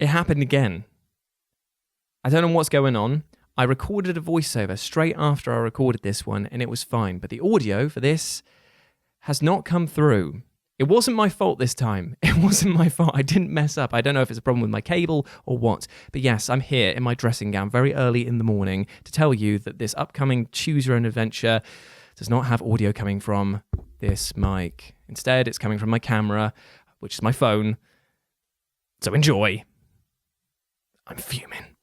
It happened again. I don't know what's going on. I recorded a voiceover straight after I recorded this one, and it was fine. But the audio for this has not come through. It wasn't my fault this time. It wasn't my fault. I didn't mess up. I don't know if it's a problem with my cable or what. But yes, I'm here in my dressing gown very early in the morning to tell you that this upcoming Choose Your Own Adventure does not have audio coming from this mic. Instead, it's coming from my camera, which is my phone. So enjoy. I'm fuming.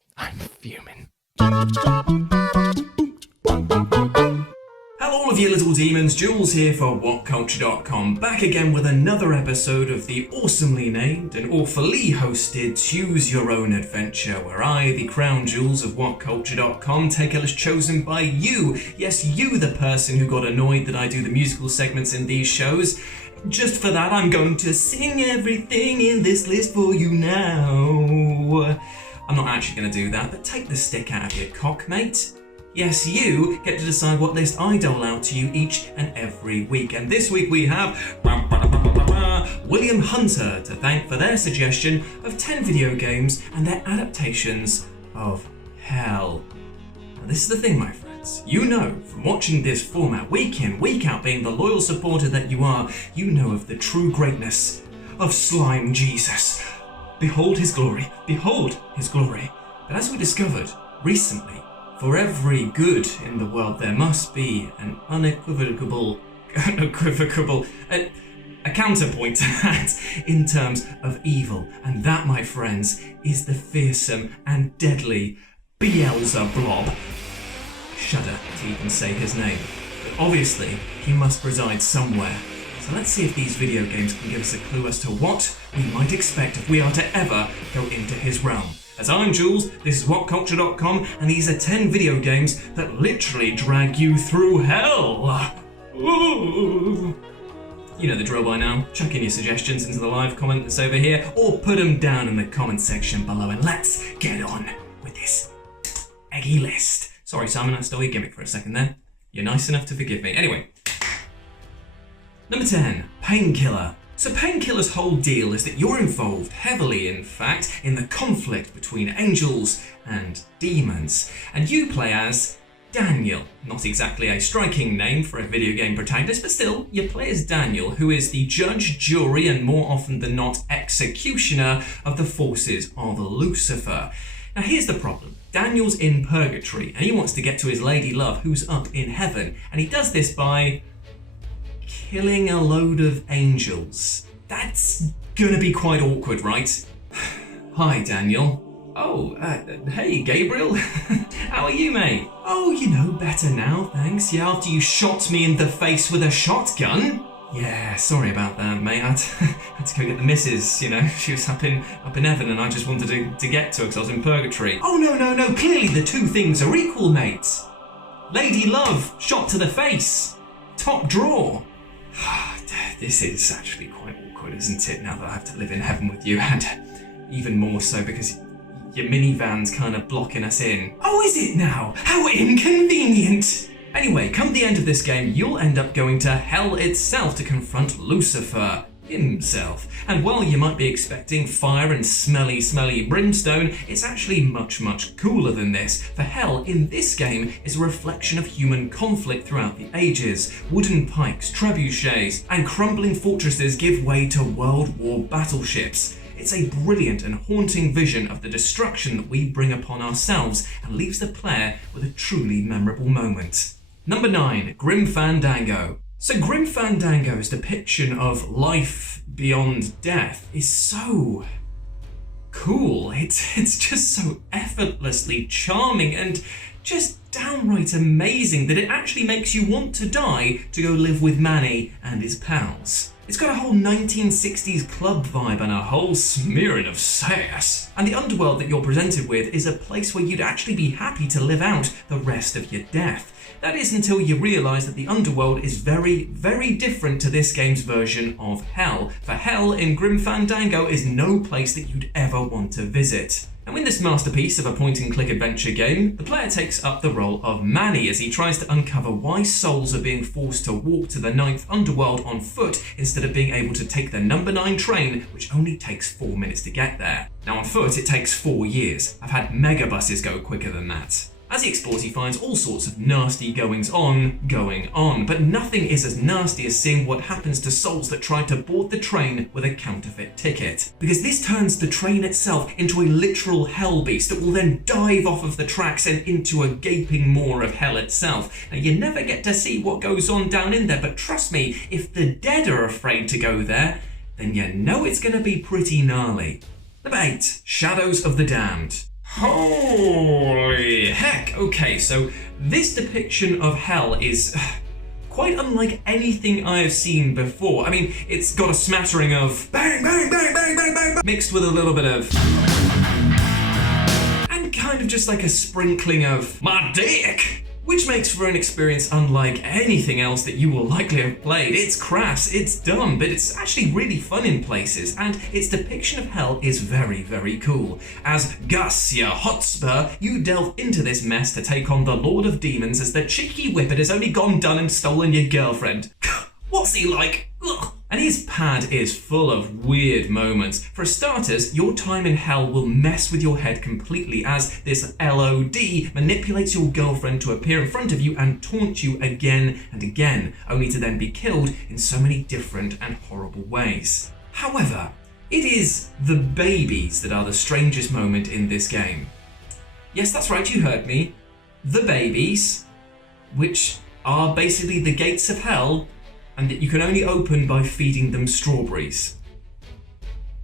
Hello all of you little demons, Jules here for WhatCulture.com, back again with another episode of the awesomely named and awfully hosted Choose Your Own Adventure, where I, the crown jewels of WhatCulture.com, take a list chosen by you, yes you the person who got annoyed that I do the musical segments in these shows. Just for that I'm going to sing everything in this list for you now. I'm not actually going to do that, but take the stick out of your cock, mate. Yes, you get to decide what list I dole out to you each and every week. And this week we have William Hunter to thank for their suggestion of 10 video games and their adaptations of Hell. Now this is the thing, my friends. You know from watching this format week in, week out, being the loyal supporter that you are, you know of the true greatness of Slime Jesus. Behold his glory, behold his glory. But as we discovered recently, for every good in the world there must be an unequivocal a counterpoint to that in terms of evil. And that, my friends, is the fearsome and deadly Beelzebub. Shudder to even say his name. But obviously, he must reside somewhere. So let's see if these video games can give us a clue as to what we might expect if we are to ever go into his realm. As I'm Jules, this is WhatCulture.com, and these are 10 video games that literally drag you through hell. Ooh. You know the drill by now. Chuck in your suggestions into the live comment that's over here, or put them down in the comment section below, and let's get on with this eggy list. Sorry Simon, I stole your gimmick for a second there. You're nice enough to forgive me. Anyway. Number 10, Painkiller. So Painkiller's whole deal is that you're involved heavily, in fact, in the conflict between angels and demons. And you play as Daniel. Not exactly a striking name for a video game protagonist, but still, you play as Daniel, who is the judge, jury, and more often than not, executioner of the forces of Lucifer. Now here's the problem. Daniel's in purgatory, and he wants to get to his lady love, who's up in heaven. And he does this by killing a load of angels. That's gonna be quite awkward, right? Hi, Daniel. Oh, hey, Gabriel. How are you, mate? Oh, you know, better now, thanks. Yeah, after you shot me in the face with a shotgun. Yeah, sorry about that, mate. I had to go get the missus, you know. She was up in heaven and I just wanted to get to her because I was in purgatory. Oh, no. Clearly the two things are equal, mate. Lady love, shot to the face. Top drawer. This is actually quite awkward, isn't it, now that I have to live in heaven with you, and even more so because your minivan's kind of blocking us in. Oh, is it now? How inconvenient! Anyway, come the end of this game, you'll end up going to hell itself to confront Lucifer himself. And while you might be expecting fire and smelly brimstone, it's actually much cooler than this. For hell in this game is a reflection of human conflict throughout the ages. Wooden pikes, trebuchets, and crumbling fortresses give way to World War battleships. It's a brilliant and haunting vision of the destruction that we bring upon ourselves and leaves the player with a truly memorable moment. Number 9, Grim Fandango. So Grim Fandango's depiction of life beyond death is so cool. It's just so effortlessly charming and just downright amazing that it actually makes you want to die to go live with Manny and his pals. It's got a whole 1960s club vibe and a whole smearing of sass. And the underworld that you're presented with is a place where you'd actually be happy to live out the rest of your death. That is until you realise that the underworld is very different to this game's version of hell. For hell in Grim Fandango is no place that you'd ever want to visit. And in this masterpiece of a point-and-click adventure game, the player takes up the role of Manny as he tries to uncover why souls are being forced to walk to the 9th underworld on foot instead of being able to take the number 9 train, which only takes 4 minutes to get there. Now on foot, it takes 4 years. I've had mega buses go quicker than that. As he explores, he finds all sorts of nasty goings on, but nothing is as nasty as seeing what happens to souls that try to board the train with a counterfeit ticket. Because this turns the train itself into a literal hell beast that will then dive off of the tracks and into a gaping maw of hell itself. Now you never get to see what goes on down in there, but trust me, if the dead are afraid to go there, then you know it's going to be pretty gnarly. Number 8, Shadows of the Damned. Holy heck! Okay, so this depiction of hell is quite unlike anything I have seen before. I mean, it's got a smattering of bang, bang, bang, bang, bang, bang, bang, mixed with a little bit of... and kind of just like a sprinkling of my dick! Which makes for an experience unlike anything else that you will likely have played. It's crass, it's dumb, but it's actually really fun in places, and its depiction of hell is very, very cool. As Gus, your Hotspur, you delve into this mess to take on the Lord of Demons as the cheeky whippet has only gone done and stolen your girlfriend. What's he like? Ugh. And his pad is full of weird moments. For starters, your time in hell will mess with your head completely as this LOD manipulates your girlfriend to appear in front of you and taunt you again and again, only to then be killed in so many different and horrible ways. However, it is the babies that are the strangest moment in this game. Yes, that's right, you heard me. The babies, which are basically the gates of hell, and that you can only open by feeding them strawberries.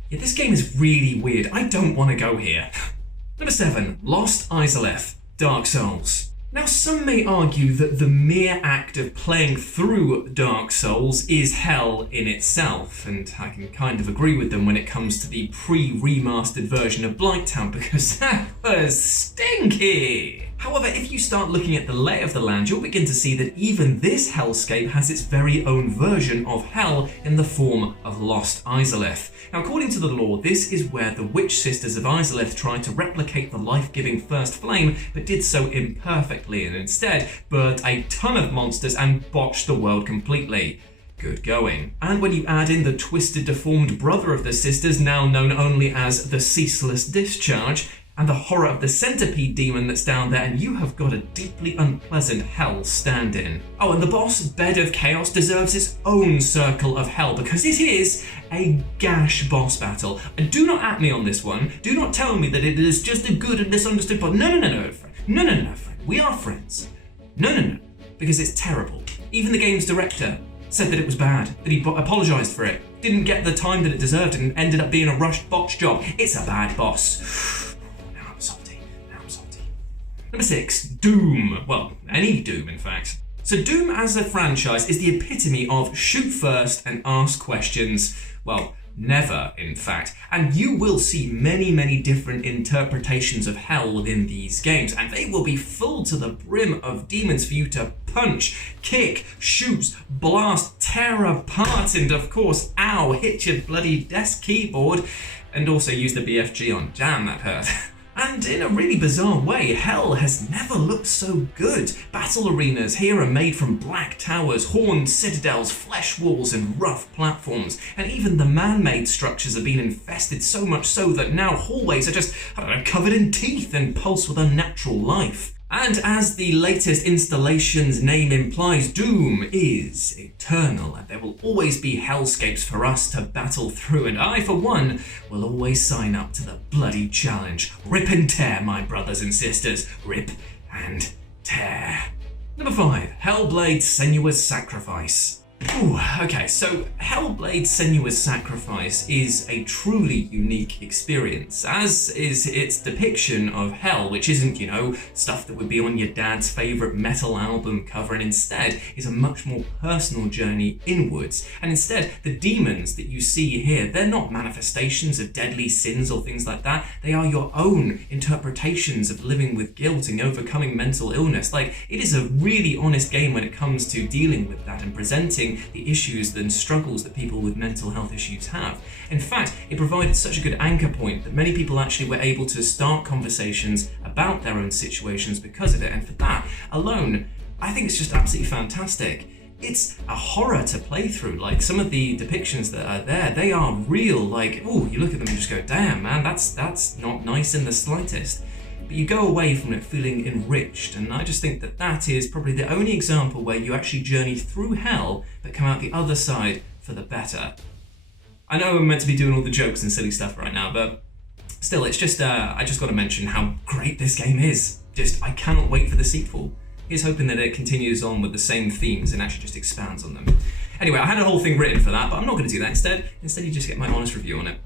Yeah, this game is really weird. I don't want to go here. Number 7, Lost Izalith, Dark Souls. Now, some may argue that the mere act of playing through Dark Souls is hell in itself, and I can kind of agree with them when it comes to the pre-remastered version of Blighttown, because that was stinky! However, if you start looking at the lay of the land, you'll begin to see that even this hellscape has its very own version of hell in the form of Lost Izalith. Now, according to the lore, this is where the witch sisters of Izalith tried to replicate the life-giving first flame, but did so imperfectly and instead birthed a ton of monsters and botched the world completely. Good going. And when you add in the twisted, deformed brother of the sisters, now known only as the Ceaseless Discharge, and the horror of the centipede demon that's down there, and you have got a deeply unpleasant hell stand-in. Oh, and the boss, Bed of Chaos, deserves its own circle of hell because it is a gash boss battle. And do not at me on this one. Do not tell me that it is just a good and misunderstood boss. No, friend. No, friend. We are friends. No. Because it's terrible. Even the game's director said that it was bad, that he apologised for it, didn't get the time that it deserved, and ended up being a rushed botch job. It's a bad boss. Number 6, Doom. Well, any Doom, in fact. So Doom as a franchise is the epitome of shoot first and ask questions. Well, never, in fact. And you will see many, many different interpretations of hell within these games, and they will be full to the brim of demons for you to punch, kick, shoot, blast, tear apart, and of course, ow, hit your bloody desk keyboard, and also use the BFG on. Damn, that hurt. And in a really bizarre way, hell has never looked so good. Battle arenas here are made from black towers, horned citadels, flesh walls, and rough platforms. And even the man-made structures have been infested so much so that now hallways are just, covered in teeth and pulse with unnatural life. And as the latest installation's name implies, Doom is eternal, and there will always be hellscapes for us to battle through, and I, for one, will always sign up to the bloody challenge. Rip and tear, my brothers and sisters. Rip and tear. Number 5, Hellblade Senua's Sacrifice. Ooh, okay, so Hellblade Senua's Sacrifice is a truly unique experience, as is its depiction of hell, which isn't, stuff that would be on your dad's favourite metal album cover, and instead is a much more personal journey inwards. And instead, the demons that you see here, they're not manifestations of deadly sins or things like that. They are your own interpretations of living with guilt and overcoming mental illness. Like, it is a really honest game when it comes to dealing with that and presenting addressing the issues and struggles that people with mental health issues have. In fact, it provided such a good anchor point that many people actually were able to start conversations about their own situations because of it, and for that alone, I think it's just absolutely fantastic. It's a horror to play through. Like, some of the depictions that are there, they are real. Like, oh, you look at them and just go, damn, man, that's not nice in the slightest. But you go away from it feeling enriched, and I just think that that is probably the only example where you actually journey through hell but come out the other side for the better. I know I'm meant to be doing all the jokes and silly stuff right now, but still, it's just, I just got to mention how great this game is. I cannot wait for the sequel. Here's hoping that it continues on with the same themes and actually just expands on them. Anyway, I had a whole thing written for that, but I'm not going to do that instead. Instead, you just get my honest review on it.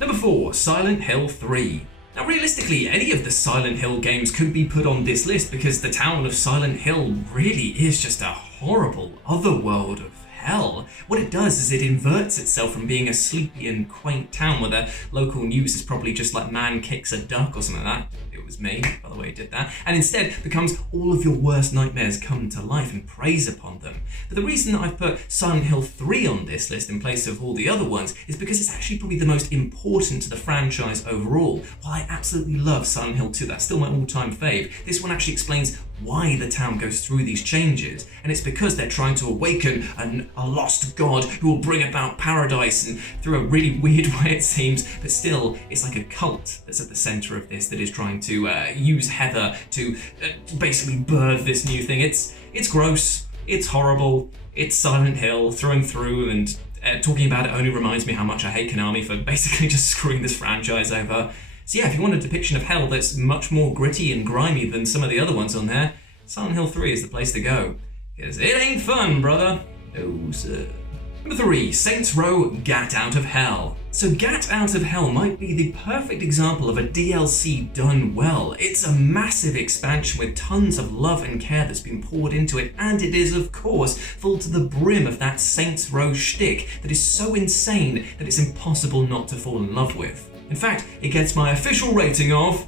Number 4, Silent Hill 3. Now, realistically, any of the Silent Hill games could be put on this list because the town of Silent Hill really is just a horrible otherworld of hell. What it does is it inverts itself from being a sleepy and quaint town where the local news is probably just like man kicks a duck or something like that. It was me, by the way, who did that. And instead becomes all of your worst nightmares come to life and preys upon them. But the reason that I've put Silent Hill 3 on this list in place of all the other ones is because it's actually probably the most important to the franchise overall. While I absolutely love Silent Hill 2, that's still my all-time fave, this one actually explains why the town goes through these changes, and it's because they're trying to awaken a lost god who will bring about paradise, and through a really weird way it seems, but still it's like a cult that's at the center of this that is trying to use Heather to basically birth this new thing. It's gross, it's horrible, it's Silent Hill through and through, and talking about it only reminds me how much I hate Konami for basically just screwing this franchise over. So yeah, if you want a depiction of hell that's much more gritty and grimy than some of the other ones on there, Silent Hill 3 is the place to go. Because it ain't fun, brother. No, sir. Number 3, Saints Row Gat Out of Hell. So Gat Out of Hell might be the perfect example of a DLC done well. It's a massive expansion with tons of love and care that's been poured into it, and it is, of course, full to the brim of that Saints Row shtick that is so insane that it's impossible not to fall in love with. In fact, it gets my official rating of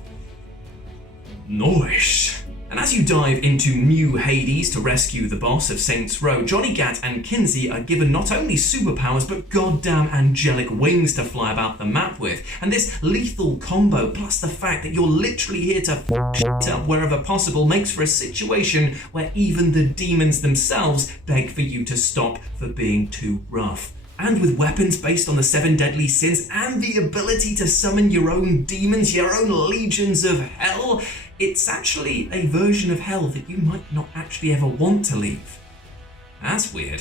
nice. And as you dive into New Hades to rescue the boss of Saints Row, Johnny Gat and Kinsey are given not only superpowers, but goddamn angelic wings to fly about the map with. And this lethal combo, plus the fact that you're literally here to f*** shit up wherever possible, makes for a situation where even the demons themselves beg for you to stop for being too rough. And with weapons based on the 7 deadly sins and the ability to summon your own demons, your own legions of hell, it's actually a version of hell that you might not actually ever want to leave. That's weird.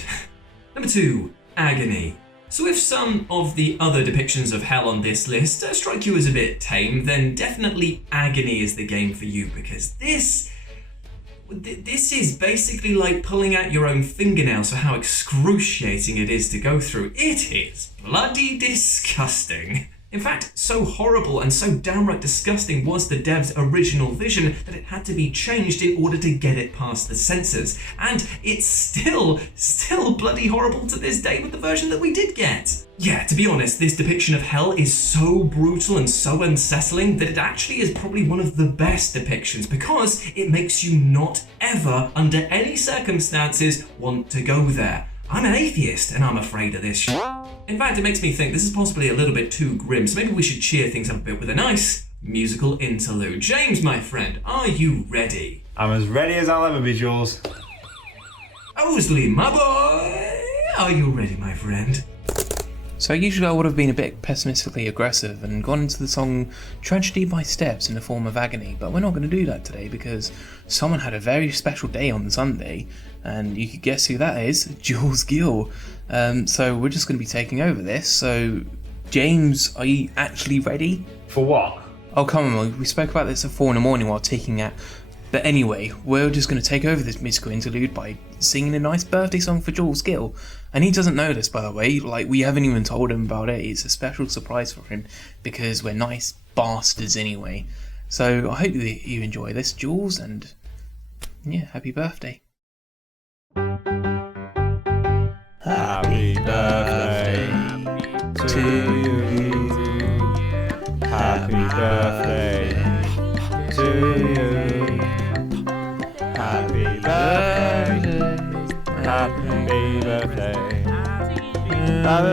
Number 2, Agony. So if some of the other depictions of hell on this list strike you as a bit tame, then definitely Agony is the game for you, because this is basically like pulling out your own fingernails for how excruciating it is to go through. It is bloody disgusting. In fact, so horrible and so downright disgusting was the dev's original vision that it had to be changed in order to get it past the censors. And it's still bloody horrible to this day with the version that we did get. Yeah, to be honest, this depiction of hell is so brutal and so unsettling that it actually is probably one of the best depictions, because it makes you not ever, under any circumstances, want to go there. I'm an atheist and I'm afraid of this shit. In fact, it makes me think this is possibly a little bit too grim, so maybe we should cheer things up a bit with a nice musical interlude. James, my friend, are you ready? I'm as ready as I'll ever be, Jules. Owsley, my boy, are you ready, my friend? So usually I would have been a bit pessimistically aggressive and gone into the song Tragedy by Steps in the form of Agony, but we're not going to do that today because someone had a very special day on Sunday, and you could guess who that is, Jules Gill. So we're just going to be taking over this. So James, are you actually ready? For what? Oh, come on, we spoke about this at 4 a.m. while taking out. But anyway, we're just going to take over this musical interlude by singing a nice birthday song for Jules Gill. And he doesn't know this, by the way. Like, we haven't even told him about it. It's a special surprise for him because we're nice bastards anyway. So I hope that you enjoy this, Jules, and yeah, happy birthday. Happy birthday to you. Happy birthday to you. Happy birthday. Happy birthday And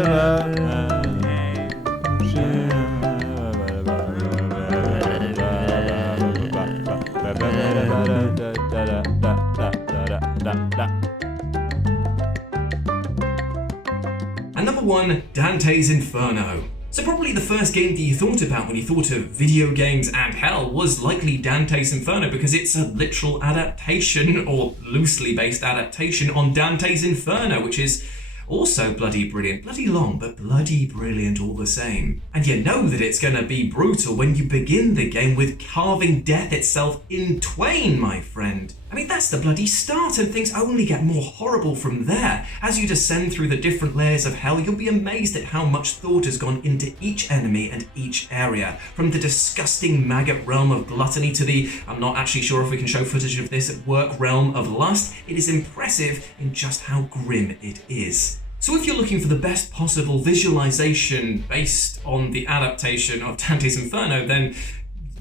number 1, Dante's Inferno. So probably the first game that you thought about when you thought of video games and hell was likely Dante's Inferno, because it's a literal adaptation, or loosely based adaptation, on Dante's Inferno, which is also bloody brilliant. Bloody long, but bloody brilliant all the same. And you know that it's gonna be brutal when you begin the game with carving death itself in twain, my friend. I mean, that's the bloody start, and things only get more horrible from there. As you descend through the different layers of hell, you'll be amazed at how much thought has gone into each enemy and each area. From the disgusting maggot realm of gluttony to the, I'm not actually sure if we can show footage of this at work, realm of lust, it is impressive in just how grim it is. So if you're looking for the best possible visualization based on the adaptation of Dante's Inferno, then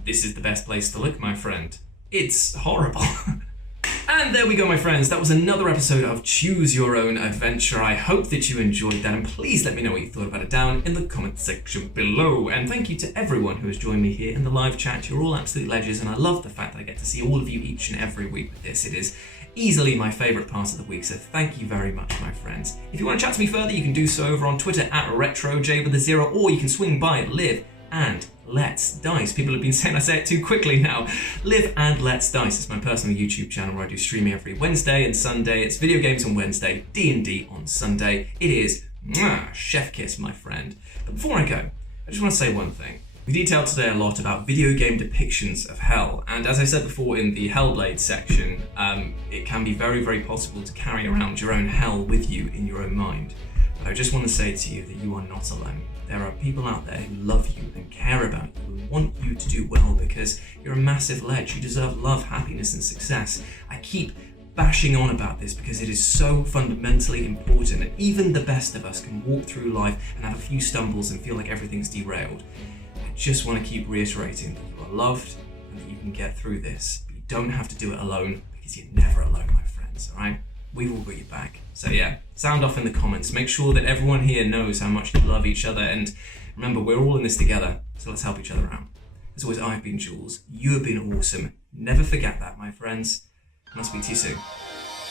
this is the best place to look, my friend. It's horrible. And there we go, my friends. That was another episode of Choose Your Own Adventure. I hope that you enjoyed that, and please let me know what you thought about it down in the comment section below. And thank you to everyone who has joined me here in the live chat. You're all absolute legends, and I love the fact that I get to see all of you each and every week with this. It is easily my favourite part of the week, so thank you very much, my friends. If you want to chat to me further, you can do so over on Twitter at RetroJ0, or you can swing by Live and Let's Dice. People have been saying I say it too quickly now. Live and Let's Dice is my personal YouTube channel where I do streaming every Wednesday and Sunday. It's video games on Wednesday, D&D on Sunday. It is chef kiss, my friend. But before I go, I just want to say one thing. We detailed today a lot about video game depictions of hell, and as I said before in the Hellblade section, it can be very, very possible to carry around your own hell with you in your own mind. But I just want to say to you that you are not alone. There are people out there who love you and care about you and want you to do well, because you're a massive ledge. You deserve love, happiness, and success. I keep bashing on about this because it is so fundamentally important, and even the best of us can walk through life and have a few stumbles and feel like everything's derailed. I just want to keep reiterating that you are loved and that you can get through this, but you don't have to do it alone, because you're never alone, my friends, alright? We've all got your back. So yeah, sound off in the comments. Make sure that everyone here knows how much you love each other, and remember, we're all in this together, so let's help each other out. As always, I've been Jules. You have been awesome. Never forget that, my friends. And I'll speak to you soon.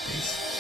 Peace.